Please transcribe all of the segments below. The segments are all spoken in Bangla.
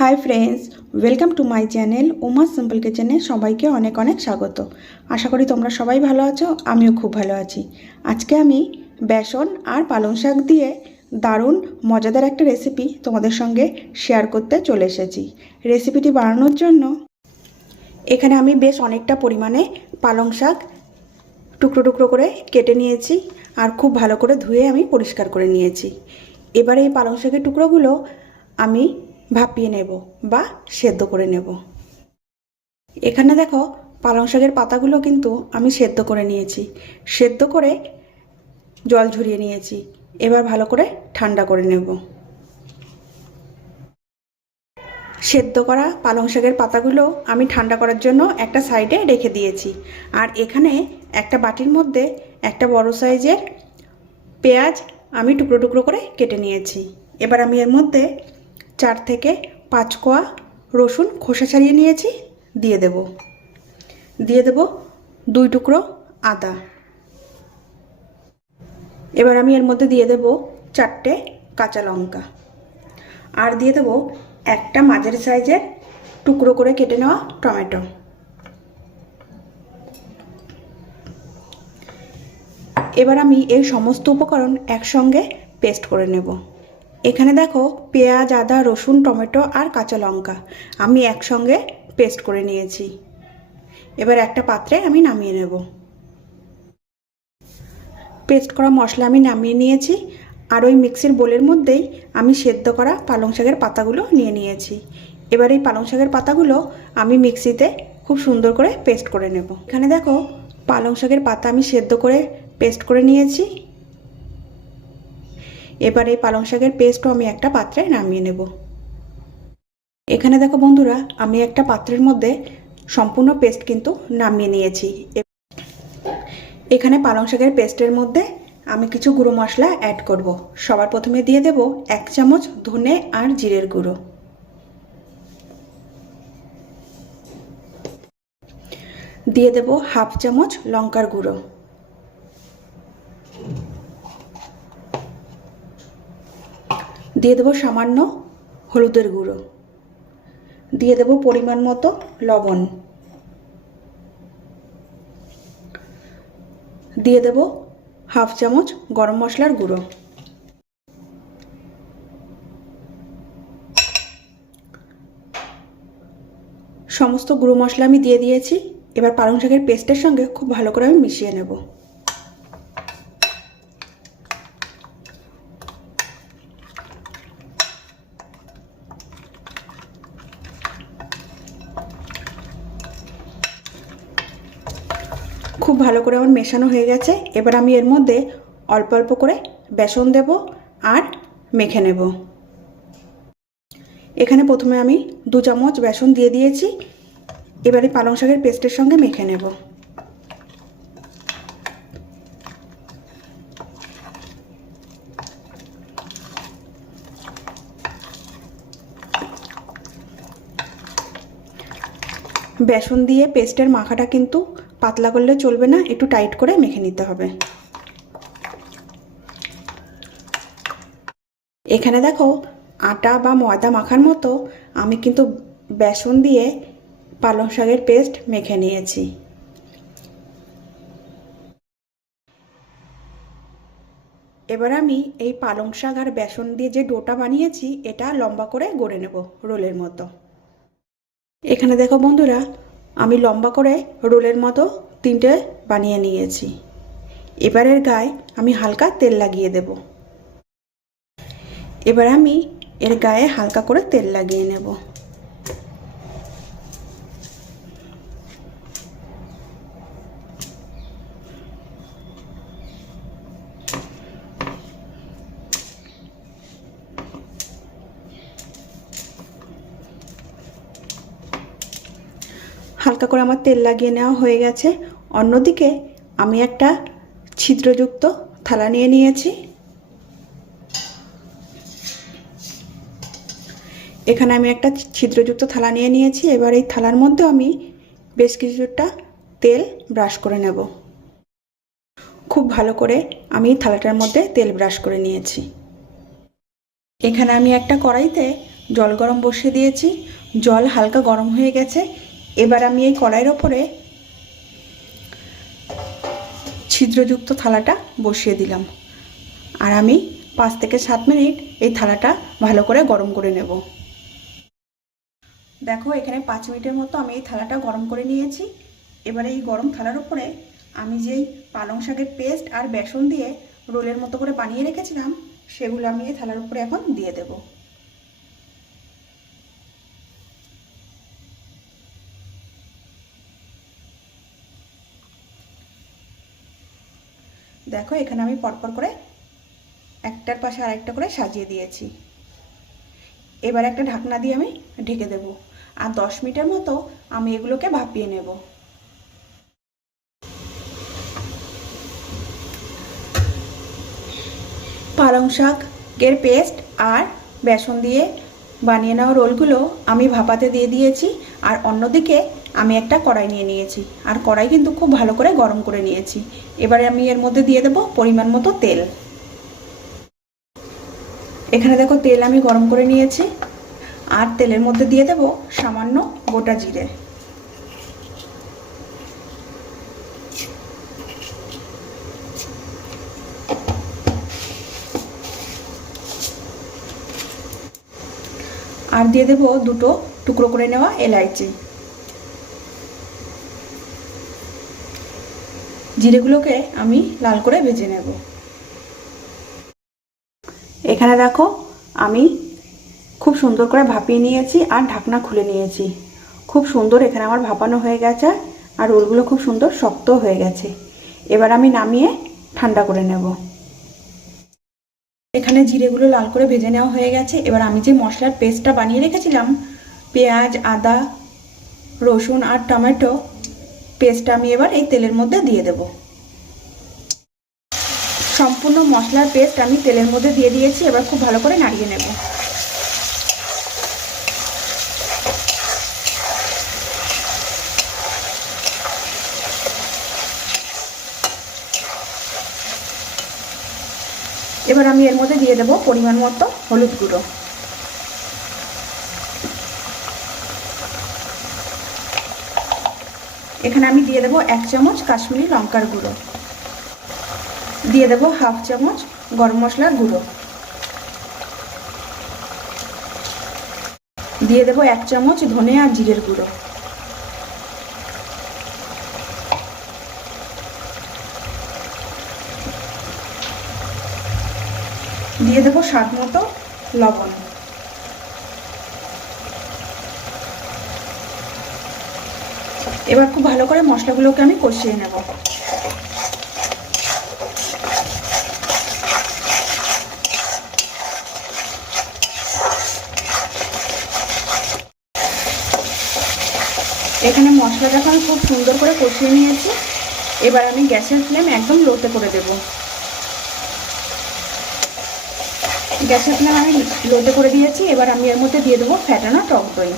Hi friends, welcome to my channel Uma simple কিচেনে সবাইকে অনেক অনেক স্বাগত। আশা করি তোমরা সবাই ভালো আছো, আমিও খুব ভালো আছি। আজকে আমি বেসন আর পালং শাক দিয়ে দারুণ মজাদার একটা রেসিপি তোমাদের সঙ্গে শেয়ার করতে চলে এসেছি। রেসিপিটি বানানোর জন্য এখানে আমি বেশ অনেকটা পরিমাণে পালং শাক টুকরো টুকরো করে কেটে নিয়েছি আর খুব ভালো করে ধুয়ে আমি পরিষ্কার করে নিয়েছি। এবার এই পালং শাকের টুকরোগুলো আমি ভাপিয়ে নেব বা সেদ্ধ করে নেব। এখানে দেখো পালং শাকের পাতাগুলো কিন্তু আমি সেদ্ধ করে নিয়েছি। সেদ্ধ করে জল ঝরিয়ে নিয়েছি। এবার ভালো করে ঠান্ডা করে নেব। সেদ্ধ করা পালং শাকের পাতাগুলো আমি ঠান্ডা করার জন্য একটা সাইডে রেখে দিয়েছি। আর এখানে একটা বাটির মধ্যে একটা বড় সাইজের পেঁয়াজ আমি টুকরো টুকরো করে কেটে নিয়েছি। এবার আমি এর মধ্যে চার থেকে পাঁচ কোয়া রসুন খোসা ছাড়িয়ে নিয়েছি, দিয়ে দেব। দিয়ে দেব দুই টুকরো আদা। এবার আমি এর মধ্যে দিয়ে দেব চারটে কাঁচা লঙ্কা। আর দিয়ে দেব একটা মাঝারি সাইজের টুকরো করে কেটে নেওয়া টমেটো। এবার আমি এই সমস্ত উপকরণ একসঙ্গে পেস্ট করে নেব। এখানে দেখো পেঁয়াজ, আদা, রসুন, টমেটো আর কাঁচা লঙ্কা। আমি একসঙ্গে পেস্ট করে নিয়েছি। এবার একটা পাত্রে আমি নামিয়ে নেব। পেস্ট করা মশলা আমি নামিয়ে নিয়েছি আর ওই মিক্সির বোলের মধ্যেই আমি সেদ্ধ করা পালং শাকের পাতাগুলো নিয়ে নিয়েছি। এবার এই পালং শাকের পাতাগুলো আমি মিক্সিতে খুব সুন্দর করে পেস্ট করে নেব। এখানে দেখো পালং শাকের পাতা আমি সেদ্ধ করে পেস্ট করে নিয়েছি। এবার এই পালং শাকের পেস্টও আমি একটা পাত্রে নামিয়ে নেব। এখানে দেখো বন্ধুরা, আমি একটা পাত্রের মধ্যে সম্পূর্ণ পেস্ট কিন্তু নামিয়ে নিয়েছি। এখানে পালং শাকের পেস্টের মধ্যে আমি কিছু গুঁড়ো মশলা অ্যাড করব। সবার প্রথমে দিয়ে দেব এক চামচ ধনে আর জিরের গুঁড়ো। দিয়ে দেব হাফ চামচ লঙ্কার গুঁড়ো। দিয়ে দেবো সামান্য হলুদের গুঁড়ো। দিয়ে দেবো পরিমাণ মতো লবণ। দিয়ে দেবো হাফ চামচ গরম মশলার গুঁড়ো। সমস্ত গুঁড়ো মশলা আমি দিয়ে দিয়েছি। এবার পালং শাকের পেস্টের সঙ্গে খুব ভালো করে আমি মিশিয়ে নেব। খুব ভালো করে আমার মেশানো হয়ে গেছে। এবার আমি এর মধ্যে অল্প অল্প করে বেসন দেব আর মেখে নেব। এখানে প্রথমে আমি দু চামচ বেসন দিয়ে দিয়েছি। এবারে পালং শাকের পেস্টের সঙ্গে মেখে নেব। বেসন দিয়ে পেস্টের মাখাটা কিন্তু পাতলা করলে চলবে না, একটু টাইট করে মেখে নিতে হবে। এখানে দেখো, আটা বা ময়দা মাখার মতো আমি কিন্তু বেসন দিয়ে পালং শাকের পেস্ট মেখে নিয়েছি। এবার আমি এই পালং শাক আর বেসন দিয়ে যে ডোটা বানিয়েছি, এটা লম্বা করে গড়ে নেব রোলের মতো। এখানে দেখো বন্ধুরা আমি লম্বা করে রোলের মতো তিনটে বানিয়ে নিয়েছি। এবারের গায়ে আমি হালকা তেল লাগিয়ে দেব। এবার আমি এর গায়ে হালকা করে তেল লাগিয়ে নেব। হালকা করে আমার তেল লাগিয়ে নেওয়া হয়ে গেছে। অন্যদিকে আমি একটা ছিদ্রযুক্ত থালা নিয়ে নিয়েছি। এখানে আমি একটা ছিদ্রযুক্ত থালা নিয়ে নিয়েছি। এবার এই থালার মধ্যে আমি বেশ কিছুটা তেল ব্রাশ করে নেব। খুব ভালো করে আমি থালাটার মধ্যে তেল ব্রাশ করে নিয়েছি। এখানে আমি একটা কড়াইতে জল গরম বসিয়ে দিয়েছি। জল হালকা গরম হয়ে গেছে। এবার আমি এই কড়াইয়ের ওপরে ছিদ্রযুক্ত থালাটা বসিয়ে দিলাম। আর আমি পাঁচ থেকে সাত মিনিট এই থালাটা ভালো করে গরম করে নেব। দেখো, এখানে পাঁচ মিনিটের মতো আমি এই থালাটা গরম করে নিয়েছি। এবারে এই গরম থালার উপরে আমি যেই পালং শাকের পেস্ট আর বেসন দিয়ে রোলের মতো করে বানিয়ে রেখেছিলাম, সেগুলো আমি এই থালার উপরে এখন দিয়ে দেব। দেখো, এখানে আমি পরপর করে একটার পাশে আরেকটা করে সাজিয়ে দিয়েছি। এবার একটা ঢাকনা দিয়ে আমি ঢেকে দেব আর দশ মিনিটের মতো আমি এগুলোকে ভাপিয়ে নেব। পালং শাকের পেস্ট আর বেসন দিয়ে বানিয়ে নেওয়া রোলগুলো আমি ভাপাতে দিয়ে দিয়েছি আর অন্যদিকে আমি একটা কড়াই নিয়ে নিয়েছি। আর কড়াই কিন্তু খুব ভালো করে গরম করে নিয়েছি। এবারে আমি এর মধ্যে দিয়ে দেবো পরিমাণ মতো তেল। এখানে দেখো তেল আমি গরম করে নিয়েছি। আর তেলের মধ্যে দিয়ে দেব সামান্য গোটা জিরে। আর দিয়ে দেব দুটো টুকরো করে নেওয়া এলাইচি। জিরেগুলোকে আমি লাল করে ভেজে নেব। এখানে দেখো, আমি খুব সুন্দর করে ভাপিয়ে নিয়েছি আর ঢাকনা খুলে নিয়েছি। খুব সুন্দর এখানে আমার ভাপানো হয়ে গেছে আর রোলগুলো খুব সুন্দর শক্ত হয়ে গেছে। এবার আমি নামিয়ে ঠান্ডা করে নেব। এখানে জিরেগুলো লাল করে ভেজে নেওয়া হয়ে গেছে। এবার আমি যে মশলার পেস্টটা বানিয়ে রেখেছিলাম, পেঁয়াজ, আদা, রসুন আর টমেটো পেস্টটা আমি এবার এই তেলের মধ্যে দিয়ে দেব। সম্পূর্ণ মশলার পেস্ট আমি তেলের মধ্যে দিয়ে দিয়েছি, এবার খুব ভালো করে নাড়িয়ে নেব। এবার আমি এর মধ্যে দিয়ে দেবো পরিমাণ মতো হলুদ গুঁড়ো। এখানে আমি দিয়ে দেবো এক চামচ কাশ্মীরি লঙ্কার গুঁড়ো। দিয়ে দেবো হাফ চামচ গরম মশলার গুঁড়ো। দিয়ে দেবো এক চামচ ধনে আর জিরের গুঁড়ো। দিয়ে দেবো স্বাদ মতো লবণ। এবার খুব ভালো করে মশলাগুলোকে আমি কষিয়ে নেব। এখানে মশলা আমি খুব সুন্দর করে কষিয়ে নিয়েছি। এবার আমি গ্যাসের ফ্লেম একদম লোতে করে দেবো। গ্যাসের ফ্লেম আমি লোতে করে দিয়েছি। এবার আমি এর মধ্যে দিয়ে দেবো ফ্যাটানো টক দই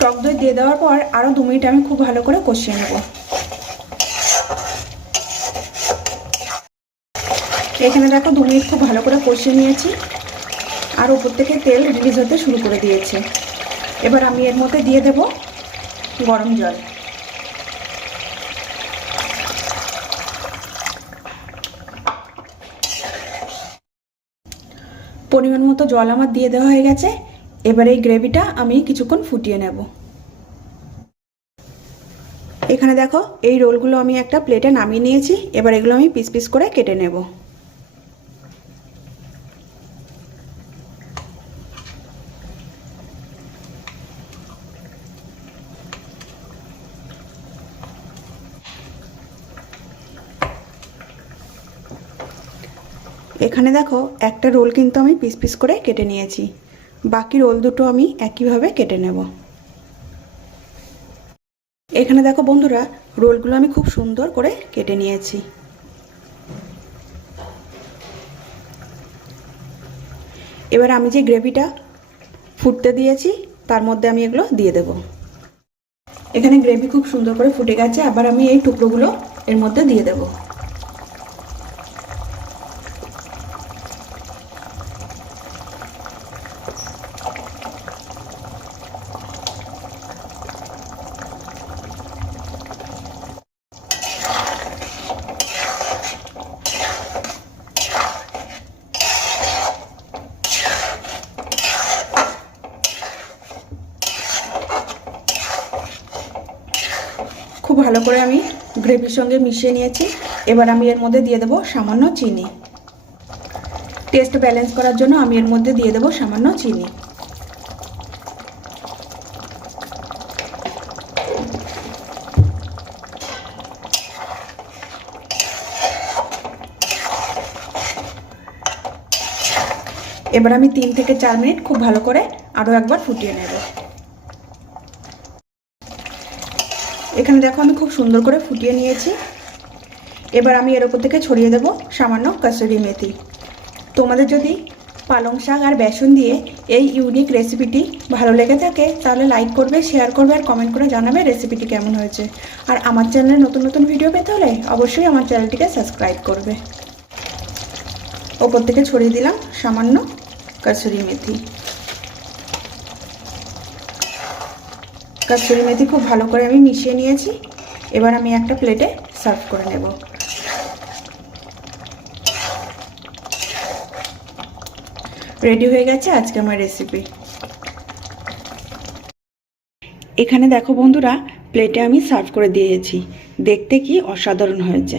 টক দই দিয়ে দেওয়ার পর আরও দু মিনিট আমি খুব ভালো করে কষিয়ে নেব। এখানে দেখো দু মিনিট খুব ভালো করে কষিয়ে নিয়েছি। আর উপর থেকে তেল রিলিজ হতে শুরু করে দিয়েছে। এবার আমি এর মধ্যে দিয়ে দেব গরম জল। পরিমাণ মতো জল আমার দিয়ে দেওয়া হয়ে গেছে। এবার এই গ্রেভিটা আমি কিছুক্ষণ ফুটিয়ে নেব। এখানে দেখো, এই রোলগুলো আমি একটা প্লেটে নামিয়ে নিয়েছি। এবার এগুলো আমি পিস পিস করে কেটে নেব। এখানে দেখো, একটা রোল কিন্তু আমি পিস পিস করে কেটে নিয়েছি। বাকি রোল দুটো আমি একইভাবে কেটে নেব। এখানে দেখো বন্ধুরা, রোলগুলো আমি খুব সুন্দর করে কেটে নিয়েছি। এবার আমি যে গ্রেভিটা ফুটতে দিয়েছি, তার মধ্যে আমি এগুলো দিয়ে দেব। এখানে গ্রেভি খুব সুন্দর করে ফুটে গেছে, আবার আমি এই টুকরোগুলো এর মধ্যে দিয়ে দেব খুব ভালো করে আমি গ্রেভির সঙ্গে মিশিয়ে নিয়েছি। এবার আমি এর মধ্যে দিয়ে দেবো সামান্য চিনি। টেস্ট ব্যালেন্স করার জন্য আমি এর মধ্যে দিয়ে দেবো সামান্য চিনি। এবার আমি তিন থেকে চার মিনিট খুব ভালো করে আরও একবার ফুটিয়ে নেব। এখানে দেখো আমি খুব সুন্দর করে ফুটিয়ে নিয়েছি। এবার আমি এর ওপর থেকে ছড়িয়ে দেব সামান্য কাসুরি মেথি। তোমাদের যদি পালং শাক আর বেসন দিয়ে এই ইউনিক রেসিপিটি ভালো লেগে থাকে, তাহলে লাইক করবে শেয়ার করবে আর কমেন্ট করে জানাবে রেসিপিটি কেমন হয়েছে। আর আমার চ্যানেলে নতুন নতুন ভিডিও পেতে হলে অবশ্যই আমার চ্যানেলটিকে সাবস্ক্রাইব করবে। ওপর থেকে ছড়িয়ে দিলাম সামান্য কাসুরি মেথি। কাসুরি মেথি খুব ভালো করে আমি মিশিয়ে নিয়েছি। এবার আমি একটা প্লেটে সার্ভ করে নেব। রেডি হয়ে গেছে আজকে আমার রেসিপি এখানে দেখো বন্ধুরা, প্লেটে আমি সার্ভ করে দিয়েছি। দেখতে কি অসাধারণ হয়েছে।